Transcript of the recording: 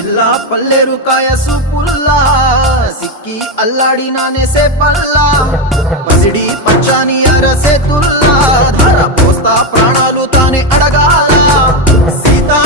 పిల్ల పల్లెరు కాయ సూపుల్లా సిక్కి అల్లాడినానే సే పల్లా పసిడి పచ్చాని అరసే తుల్లా ధర పోస్తా ప్రాణాలు తానే అడగాల సీతా